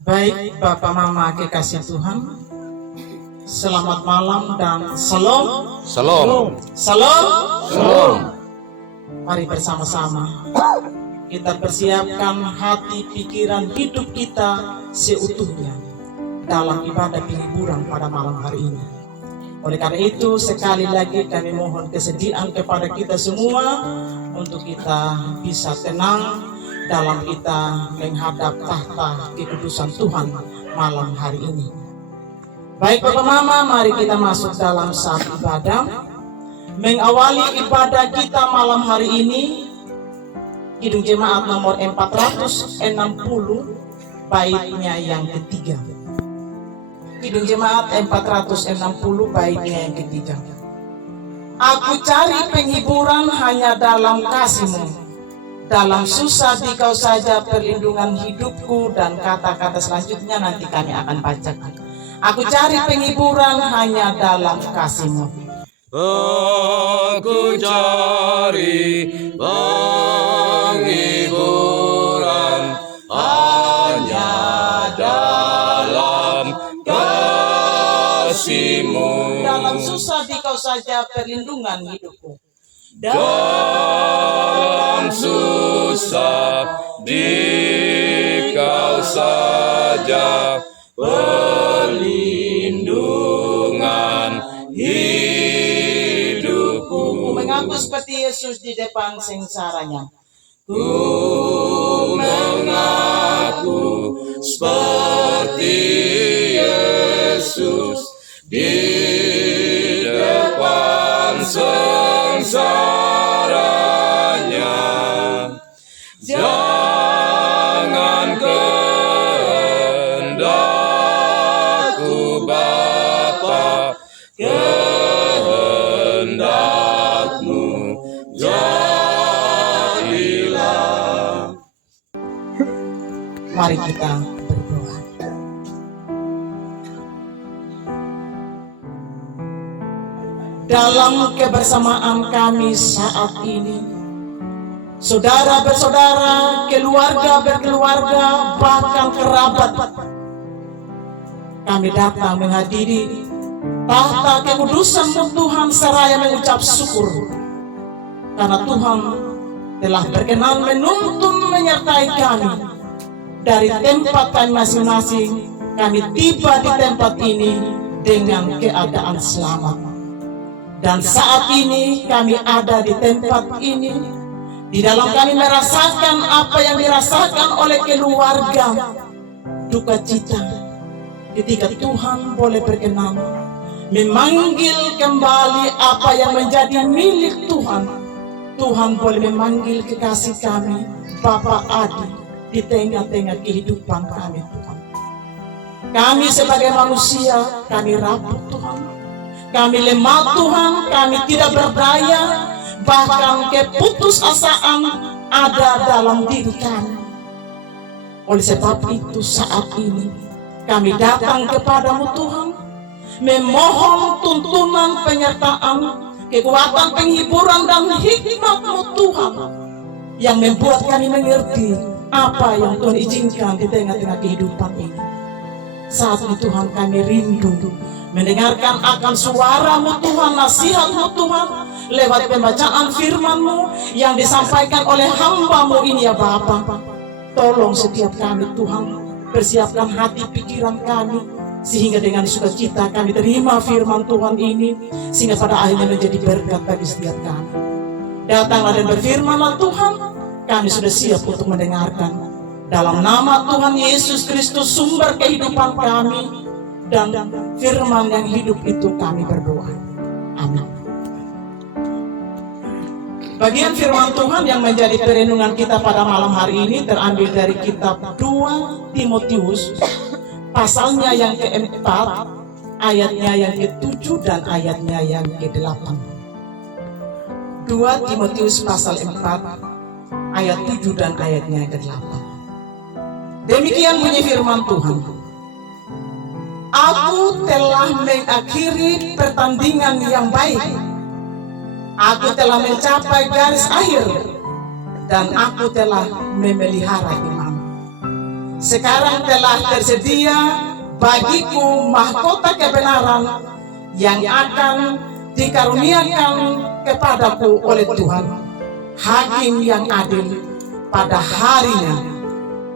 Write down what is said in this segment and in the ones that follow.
Baik Bapak Mama kekasih Tuhan, selamat malam dan salam. Salam. Salam. Salam. Mari bersama-sama kita persiapkan hati, pikiran, hidup kita seutuhnya dalam ibadah penghiburan pada malam hari ini. Oleh karena itu, sekali lagi kami mohon kesediaan kepada kita semua untuk kita bisa tenang dalam kita menghadap tahta kekudusan Tuhan malam hari ini. Baik Bapak Mama, mari kita masuk dalam saat ibadah. Mengawali ibadah kita malam hari ini, Kidung Jemaat nomor 460, baitnya yang ketiga. Kidung Jemaat 460, baitnya yang ketiga. Aku cari penghiburan hanya dalam kasih-Mu. Dalam susah di Kau saja perlindungan hidupku, dan kata-kata selanjutnya nanti kami akan bacakan. Aku cari penghiburan hanya dalam kasih-Mu. Aku cari penghiburan hanya dalam kasih-Mu. Dalam susah di Kau saja perlindungan hidupku. Dalam susah di Kau saja perlindungan hidupku. Mengaku seperti Yesus di depan sengsaranya. Ku mengaku seperti Yesus di depan sengsaranya. Jangan kehendakku Bapa, kehendak-Mu jadilah. Mari kita berdoa. Dalam kebersamaan kami saat ini, saudara bersaudara, keluarga berkeluarga, bahkan kerabat, kami datang menghadiri tahta kekudusan-Mu Tuhan seraya mengucap syukur karena Tuhan telah berkenan menuntun menyertai kami dari tempat kami masing-masing. Kami tiba di tempat ini dengan keadaan selamat. Dan saat ini kami ada di tempat ini, di dalam kami merasakan apa yang dirasakan oleh keluarga, duka cita, ketika Tuhan boleh berkenan memanggil kembali apa yang menjadi milik Tuhan. Tuhan boleh memanggil kekasih kami, Bapak Adi, di tengah-tengah kehidupan kami, Tuhan. Kami sebagai manusia, kami rapuh, Tuhan. Kami lemah, Tuhan, kami tidak berdaya, bahkan keputusasaan ada dalam diri kami. Oleh sebab itu saat ini kami datang kepadamu Tuhan, memohon tuntunan penyertaan, kekuatan penghiburan dan hikmat-Mu Tuhan, yang membuat kami mengerti apa yang Tuhan izinkan di tengah-tengah kehidupan ini. Saat ini Tuhan, kami rindu mendengarkan akan suara-Mu Tuhan, nasihat-Mu Tuhan, lewat pembacaan firman-Mu yang disampaikan oleh hamba-Mu ini ya Bapa. Tolong setiap kami Tuhan, persiapkan hati pikiran kami, sehingga dengan sukacita kami terima firman Tuhan ini, sehingga pada akhirnya menjadi berkat bagi setiap kami. Datanglah dan berfirmanlah Tuhan, kami sudah siap untuk mendengarkan. Dalam nama Tuhan Yesus Kristus, sumber kehidupan kami, dan firman yang hidup itu kami berdoa. Amin. Bagian firman Tuhan yang menjadi perenungan kita pada malam hari ini terambil dari kitab 2 Timotius, pasalnya yang keempat, ayatnya yang ke-7 dan ayatnya yang ke-8. 2 Timotius pasal 4, ayat 7 dan ayatnya yang ke-8. Demikian bunyi firman Tuhan. Aku telah mengakhiri pertandingan yang baik. Aku telah mencapai garis akhir, dan aku telah memelihara iman. Sekarang telah tersedia bagiku mahkota kebenaran yang akan dikaruniakan kepadaku oleh Tuhan, Hakim yang adil pada harinya,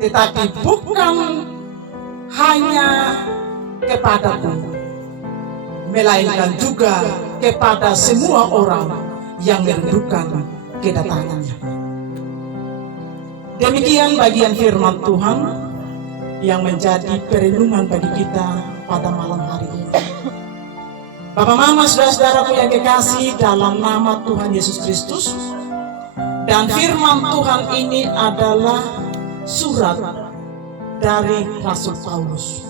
tetapi bukan hanya kepadaku, melainkan juga kepada semua orang yang merindukan kedatangannya. Demikian bagian firman Tuhan yang menjadi perenungan bagi kita pada malam hari ini. Bapak, Mama, saudara-saudaraku yang kekasih dalam nama Tuhan Yesus Kristus, dan firman Tuhan ini adalah surat dari Rasul Paulus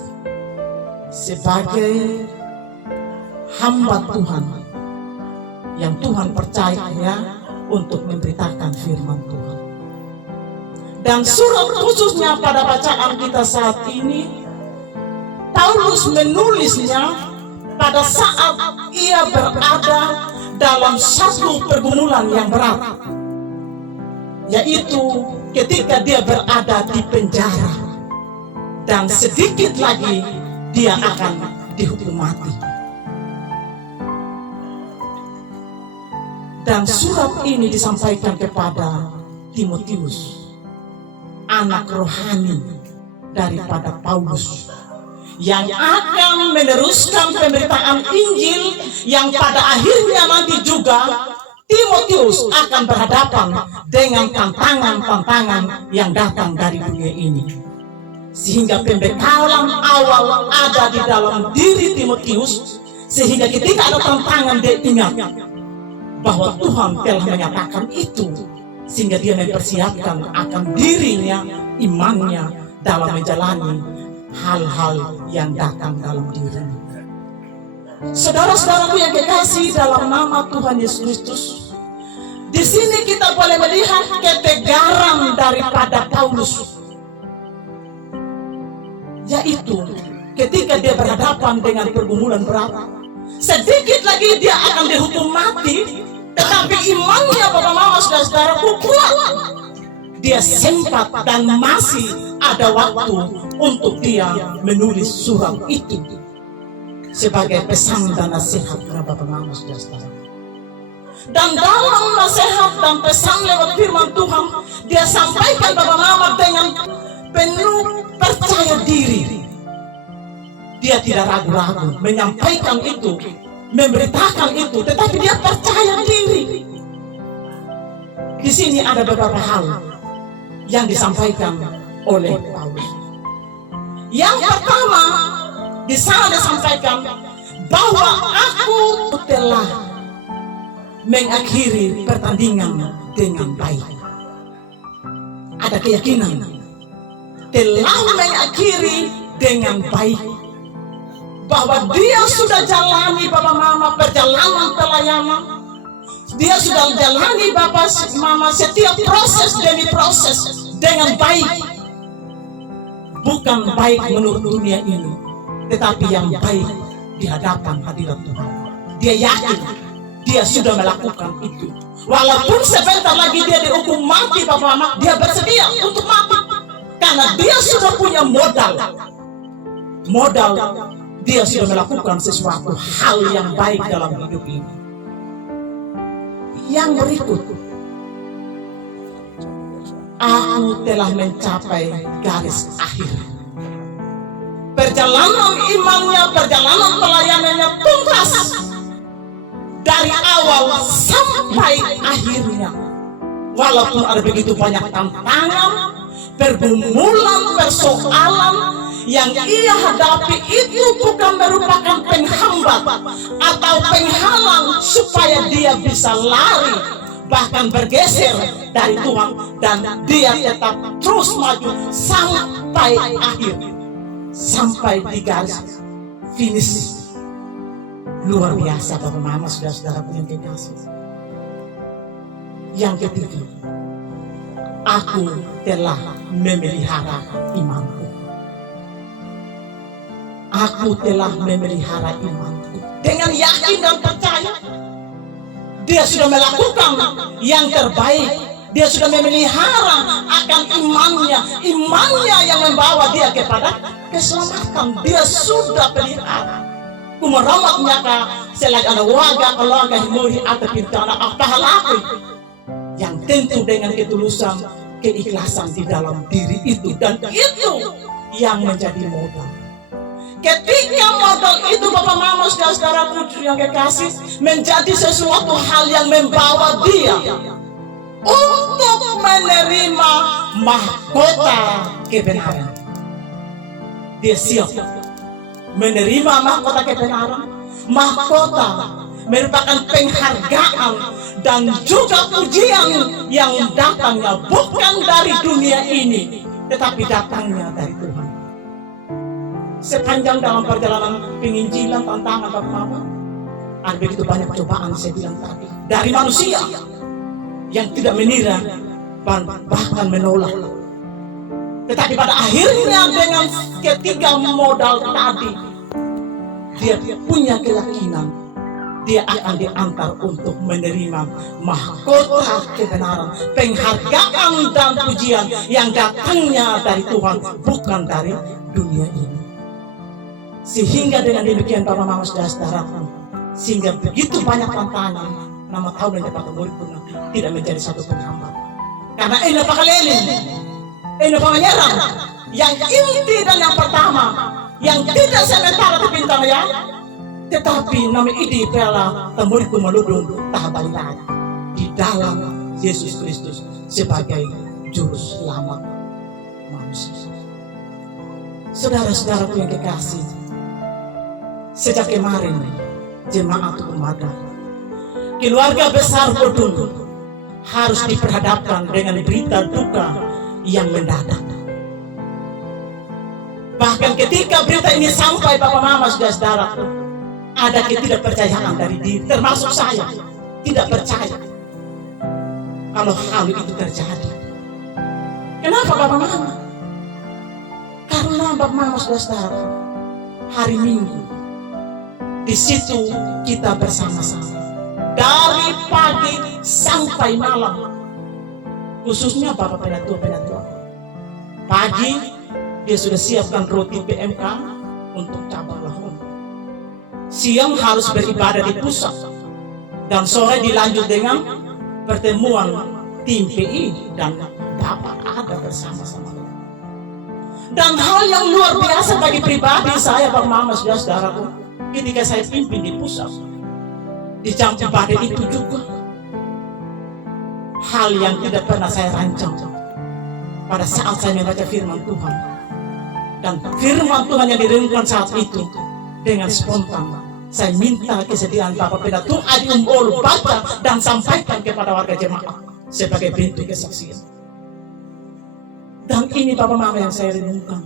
sebagai hamba Tuhan yang Tuhan percaya untuk memberitakan firman Tuhan. Dan surat khususnya pada bacaan kita saat ini, Paulus menulisnya pada saat ia berada dalam satu pergumulan yang berat, yaitu ketika dia berada di penjara dan sedikit lagi dia akan dihukum mati. Dan surat ini disampaikan kepada Timotius, anak rohani daripada Paulus, yang akan meneruskan pemberitaan Injil yang pada akhirnya nanti juga Timotius akan berhadapan dengan tantangan-tantangan yang datang dari dunia ini. Sehingga pembekalan awal ada di dalam diri Timotius, sehingga ketika ada tantangan dia ingat bahwa Tuhan telah menyatakan itu, sehingga dia mempersiapkan akan dirinya, imannya dalam menjalani hal-hal yang datang dalam dirinya. Saudara-saudaraku yang kekasih dalam nama Tuhan Yesus Kristus, di sini kita boleh melihat ketegaran daripada Paulus, yaitu ketika dia berhadapan dengan pergumulan berat, sedikit lagi dia akan dihukum mati, tetapi imannya Bapak, Mama, saudara-saudaraku kuat. Dia sempat dan masih ada waktu untuk dia menulis surat itu sebagai pesan dan nasihatnya Bapak, Mama, saudara-saudara. Dan dalam nasihat dan pesan lewat firman Tuhan, dia sampaikan Bapak, Mama, dengan penuh percaya diri. Dia tidak ragu-ragu menyampaikan itu, memberitakan itu, tetapi dia percaya diri. Di sini ada beberapa hal yang disampaikan oleh Paulus. Yang pertama, di sana disampaikan bahwa aku telah mengakhiri pertandingan dengan baik. Ada keyakinan telah mengakhiri dengan baik, bahwa dia sudah jalani Bapak, Mama, perjalanan pelayanan. Dia sudah jalani Bapak, Mama, setiap proses demi proses dengan baik. Bukan baik menurut dunia ini, tetapi yang baik di hadapan hadirat Tuhan. Dia yakin dia sudah melakukan itu. Walaupun sebentar lagi dia dihukum mati Bapak, Mama, dia bersedia untuk mati. Karena dia sudah punya modal. Dia sudah melakukan sesuatu hal yang baik dalam hidup ini. Yang berikut, aku telah mencapai garis akhir. Perjalanan imannya, perjalanan pelayanannya tuntas dari awal sampai akhirnya. Walaupun ada begitu banyak tantangan, pergumulan, persoalan yang ia hadapi, itu bukan merupakan penghambat atau penghalang supaya dia bisa lari, bahkan bergeser dari Tuhan, dan dia tetap terus maju sampai akhir, sampai di garis finish. Luar biasa Bapak, Mama, saudara-saudaraku yang kekasih. Yang ketiga, aku telah memelihara imanku. Aku telah memelihara imanku. Dengan yakin dan percaya, dia sudah melakukan yang terbaik Dia sudah memelihara akan imannya yang membawa dia kepada keselamatan. Dia sudah pelihara. Kumaramatnya ka selagi ada warga keluarga himuri atau pintana apalagi yang tentu dengan ketulusan, keikhlasan di dalam diri itu, dan itu yang menjadi modal. Ketika modal itu Bapak Mama saudara-saudaraku yang kekasih menjadi sesuatu hal yang membawa dia untuk menerima mahkota kebenaran. Dia siap menerima mahkota kebenaran. Mahkota merupakan penghargaan dan juga pujian yang datangnya bukan dari dunia ini, tetapi datangnya dari Tuhan. Sepanjang dalam perjalanan penginjilan tantangan Bapak Mama, ada begitu banyak cobaan saya bilang tadi dari manusia yang tidak mengira bahkan menolak. Tetapi pada akhirnya dengan ketiga modal tadi, dia punya keyakinan dia akan diantar untuk menerima mahkota kebenaran, penghargaan dan pujian yang datangnya dari Tuhan, bukan dari dunia ini. Sehingga dengan demikian Bapak Mama saudara-saudaraku, sehingga begitu banyak tantangan, nama tahun yang dapat murid pun tidak menjadi satu penghambat. Karena ini pakalelin, ini penganyarang, yang inti dan yang pertama, yang tidak sementara di bintang ya, tetapi nama ini adalah muridku meludung tahabalilah di dalam Yesus Kristus sebagai juru selamat manusia. Saudara-saudaraku yang kekasih, sejak kemarin jemaat Umada, keluarga besar Bodun harus diperhadapkan dengan berita duka yang mendadak. Bahkan ketika berita ini sampai Bapak Mama saudara-saudara, ada ketidakpercayaan dari diri, termasuk saya tidak percaya kalau hal itu terjadi. Kenapa Bapak Mama? Karena Bapak Mama saudara-saudara, hari Minggu di situ kita bersama-sama dari pagi sampai malam, khususnya Bapak penatua. Pagi dia sudah siapkan roti PMK untuk cabang Lahon. Siang harus beribadah di pusat, dan sore dilanjut dengan pertemuan tim PI dan Bapak ada bersama-sama. Dan hal yang luar biasa bagi pribadi saya Bapak Mama saudara-saudaraku, ketika saya pimpin di pusat, di jam ibadah itu juga hal yang tidak pernah saya rancang pada saat saya membaca firman Tuhan. Dan firman Tuhan yang direnungkan saat itu dengan spontan saya minta kesediaan Bapak Pedatung Adi Umbol baca dan sampaikan kepada warga jemaat sebagai bentuk kesaksian. Dan ini Bapak Mama yang saya renungkan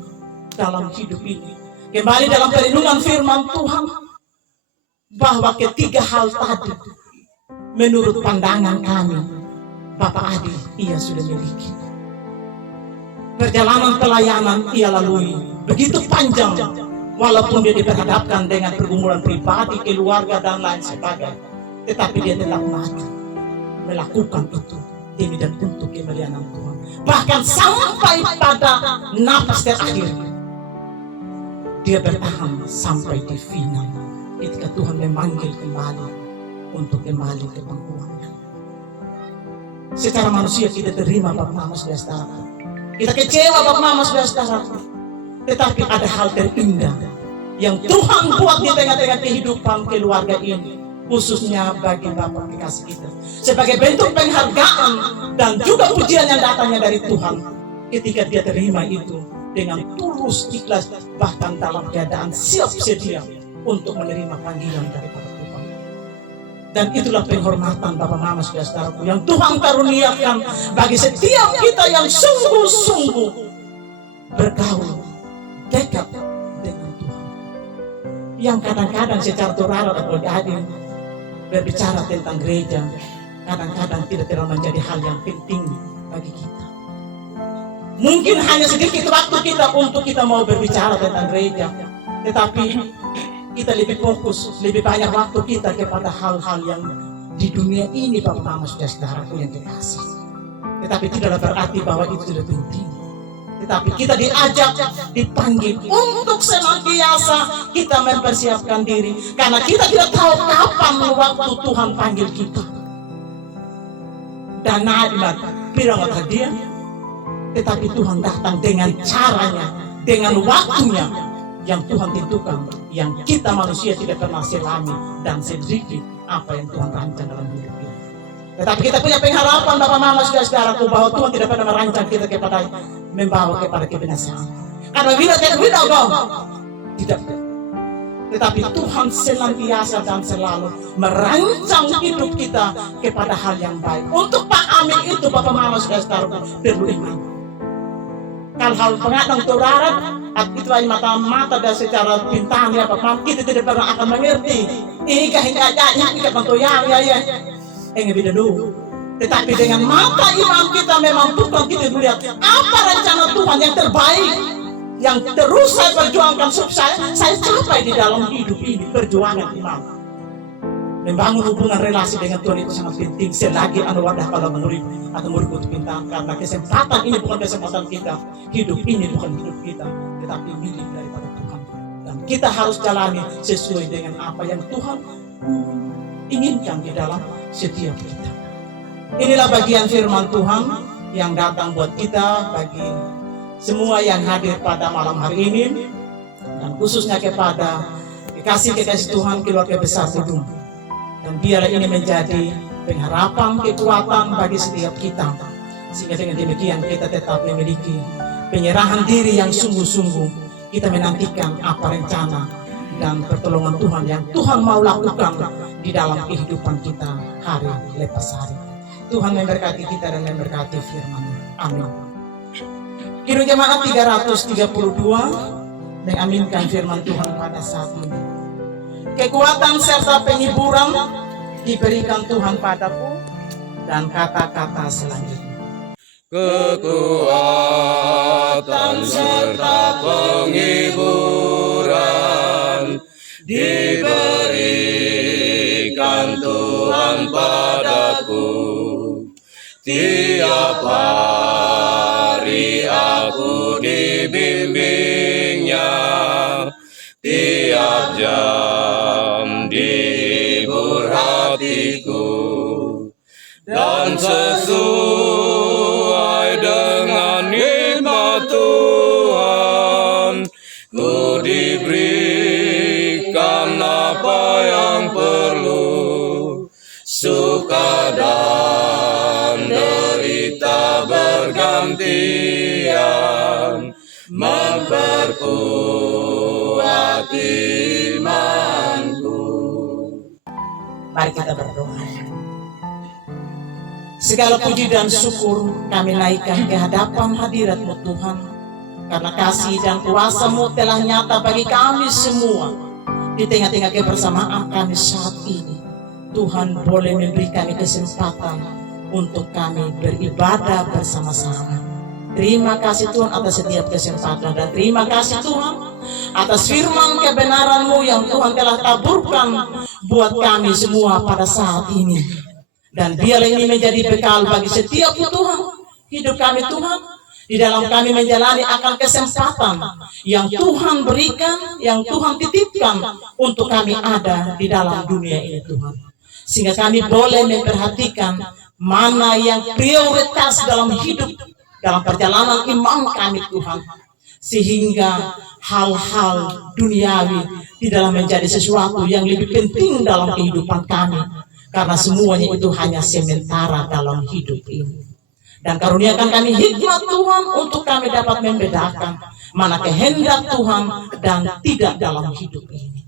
dalam hidup ini, kembali dalam perenungan firman Tuhan, bahwa ketiga hal tadi menurut pandangan kami Bapak Adi ia sudah miliki. Perjalanan pelayanan ia lalui begitu panjang, walaupun dia diperhadapkan dengan pergumulan pribadi, keluarga dan lain sebagainya, tetapi dia tetap maju melakukan itu demi dan untuk kemuliaan Tuhan. Bahkan sampai pada napas terakhir dia bertahan sampai di final, ketika Tuhan memanggil kembali untuk kembali ke pangkuannya. Secara manusia kita terima Bapak Mama saudara-saudara, kita kecewa Bapak Mama saudara-saudara, tetapi ada hal terindah yang Tuhan buat di tengah-tengah kehidupan keluarga ini, khususnya bagi Bapak kekasih kita, sebagai bentuk penghargaan dan juga pujian yang datangnya dari Tuhan. Ketika dia terima itu dengan tulus ikhlas, bahkan dalam keadaan siap sedia untuk menerima panggilan daripada Tuhan. Dan itulah penghormatan Bapak Mama saudara-saudaraku yang Tuhan karuniakan bagi setiap kita yang sungguh-sungguh bergaul dekat dengan Tuhan. Yang kadang-kadang secara toral atau hadir berbicara tentang gereja, kadang-kadang tidak terlalu menjadi hal yang penting bagi kita. Mungkin hanya sedikit waktu kita untuk kita mau berbicara tentang gereja, tetapi kita lebih fokus, lebih banyak waktu kita kepada hal-hal yang di dunia ini Bapak Mama saudara-saudaraku yang dikasih. Tetapi tidaklah berarti bahwa itu tidak penting. Tetapi kita diajak, dipanggil untuk senantiasa kita mempersiapkan diri. Karena kita tidak tahu kapan waktu Tuhan panggil kita. Dan nadimat, bilang dia. Tetapi Tuhan datang dengan caranya, dengan waktunya yang Tuhan tentukan, yang kita manusia tidak pernah selami dan sedikit apa yang Tuhan rancang dalam hidup kita. Tetapi kita punya pengharapan Bapak Mama saudara-saudaraku bahwa Tuhan tidak pernah merancang kita kepada membawa kepada kebinasaan. Karena tidak. Tetapi Tuhan senantiasa dan selalu merancang hidup kita kepada hal yang baik. Untuk pahami itu Bapak Mama saudara-saudaraku perlu iman. Hal-hal pengadang turarat itu mata-mata dan secara bintangnya Bapak kita tidak pernah akan mengerti. Ini kahingga-kahingga kita bantu ya. Beda dulu. Tetapi dengan mata iman kita memang bukan kita melihat apa rencana Tuhan yang terbaik, yang terus saya perjuangkan supaya saya capai di dalam hidup ini, perjuangan iman. Membangun hubungan relasi dengan Tuhan itu sangat penting. Selagi wadah kalau murid atau murid untuk bintang, karena kesempatan ini bukan kesempatan kita, hidup ini bukan hidup kita, tetapi milik daripada Tuhan. Dan kita harus jalani sesuai dengan apa yang Tuhan inginkan di dalam setiap kita. Inilah bagian firman Tuhan yang datang buat kita, bagi semua yang hadir pada malam hari ini, dan khususnya kepada kekasih-kekasih Tuhan keluarga besar Gedung. Dan biarlah ini menjadi pengharapan, kekuatan bagi setiap kita, sehingga dengan demikian kita tetap memiliki penyerahan diri yang sungguh-sungguh. Kita menantikan apa rencana dan pertolongan Tuhan yang Tuhan mau lakukan di dalam kehidupan kita hari lepas hari. Tuhan memberkati kita dan memberkati firman-Nya. Amin. Kidung Jemaat 332 mengaminkan firman Tuhan pada saat ini. Kekuatan serta penghiburan diberikan Tuhan padaku, dan kata-kata selanjutnya. Kekuatan serta penghiburan diberikan Tuhan padaku. Tiap hari aku dibimbingnya, tiap jam dihibur hatiku, dan sesuai dengan nikmat Tuhan, ku diberikan apa yang perlu, suka dan derita bergantian, memperkuat imanku. Mari kita berdoa. Segala puji dan syukur kami naikkan ke hadapan hadirat-Mu Tuhan, karena kasih dan kuasa-Mu telah nyata bagi kami semua di tengah-tengah kebersamaan kami saat ini. Tuhan boleh memberi kami kesempatan untuk kami beribadah bersama-sama. Terima kasih Tuhan atas setiap kesempatan, dan terima kasih Tuhan atas firman kebenaran-Mu yang Tuhan telah taburkan buat kami semua pada saat ini. Dan biarlah ini menjadi bekal bagi setiap Tuhan hidup kami Tuhan, di dalam kami menjalani akan kesempatan yang Tuhan berikan, yang Tuhan titipkan untuk kami ada di dalam dunia ini Tuhan. Sehingga kami boleh memperhatikan mana yang prioritas dalam hidup, dalam perjalanan iman kami Tuhan. Sehingga hal-hal duniawi tidak menjadi sesuatu yang lebih penting dalam kehidupan kami. Karena semuanya itu hanya sementara dalam hidup ini. Dan karuniakan kami hikmat Tuhan untuk kami dapat membedakan mana kehendak Tuhan dan tidak dalam hidup ini.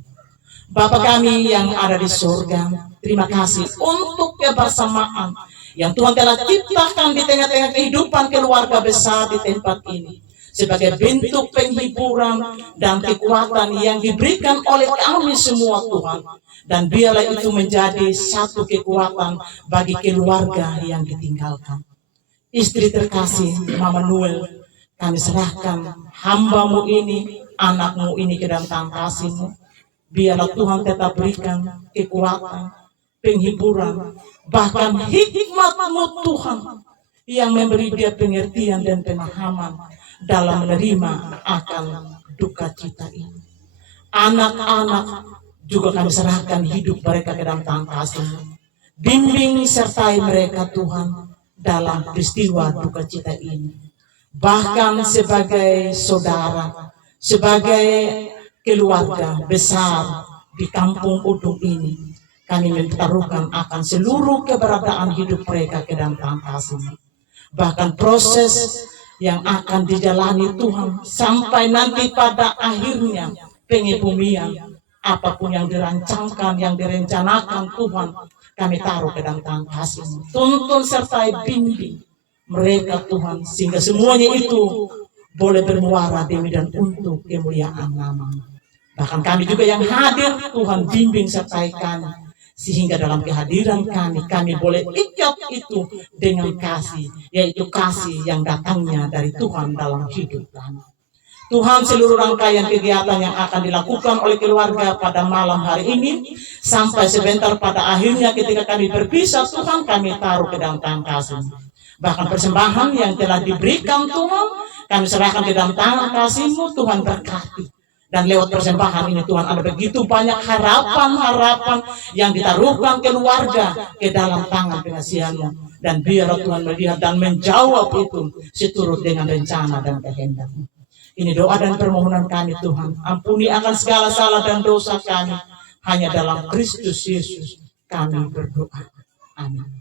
Bapa kami yang ada di surga, terima kasih untuk kebersamaan yang Tuhan telah ciptakan di tengah-tengah kehidupan keluarga besar di tempat ini, sebagai bentuk penghiburan dan kekuatan yang diberikan oleh kami semua Tuhan. Dan biarlah itu menjadi satu kekuatan bagi keluarga yang ditinggalkan. Istri terkasih Mama Noel, kami serahkan hamba-Mu ini, anak-Mu ini ke dalam tangan kasih-Mu. Biarlah Tuhan tetap berikan kekuatan, penghiburan, bahkan hikmat-Mu Tuhan, yang memberi dia pengertian dan pemahaman dalam menerima akan duka cita ini. Anak-anak juga kami serahkan hidup mereka ke dalam tangan kasih-Mu. Bimbing sertai mereka Tuhan dalam peristiwa duka cita ini. Bahkan sebagai saudara, sebagai keluarga besar di kampung Udung ini, kami mempertaruhkan akan seluruh keberadaan hidup mereka ke dalam tangan kasih-Mu. Bahkan proses yang akan dijalani Tuhan sampai nanti pada akhirnya pengebumian, apapun yang dirancangkan, yang direncanakan Tuhan, kami taruh ke dalam tangan kasih-Mu. Tuntun sertai bimbing mereka Tuhan, sehingga semuanya itu boleh bermuara demi dan untuk kemuliaan nama-Mu. Bahkan kami juga yang hadir, Tuhan bimbing sertai kami, sehingga dalam kehadiran kami boleh ikat itu dengan kasih, yaitu kasih yang datangnya dari Tuhan dalam hidup kami. Tuhan, seluruh rangkaian kegiatan yang akan dilakukan oleh keluarga pada malam hari ini, sampai sebentar pada akhirnya ketika kami berpisah, Tuhan kami taruh ke dalam tangan kasih. Bahkan persembahan yang telah diberikan Tuhan, kami serahkan ke dalam tangan kasih-Mu, Tuhan berkati. Dan lewat persembahan ini Tuhan, ada begitu banyak harapan-harapan yang ditaruhkan keluarga ke dalam tangan pengasihan-Mu. Dan biar Tuhan melihat dan menjawab itu seturut dengan rencana dan kehendak-Mu. Ini doa dan permohonan kami Tuhan. Ampuni akan segala salah dan dosa kami. Hanya dalam Kristus Yesus kami berdoa. Amin.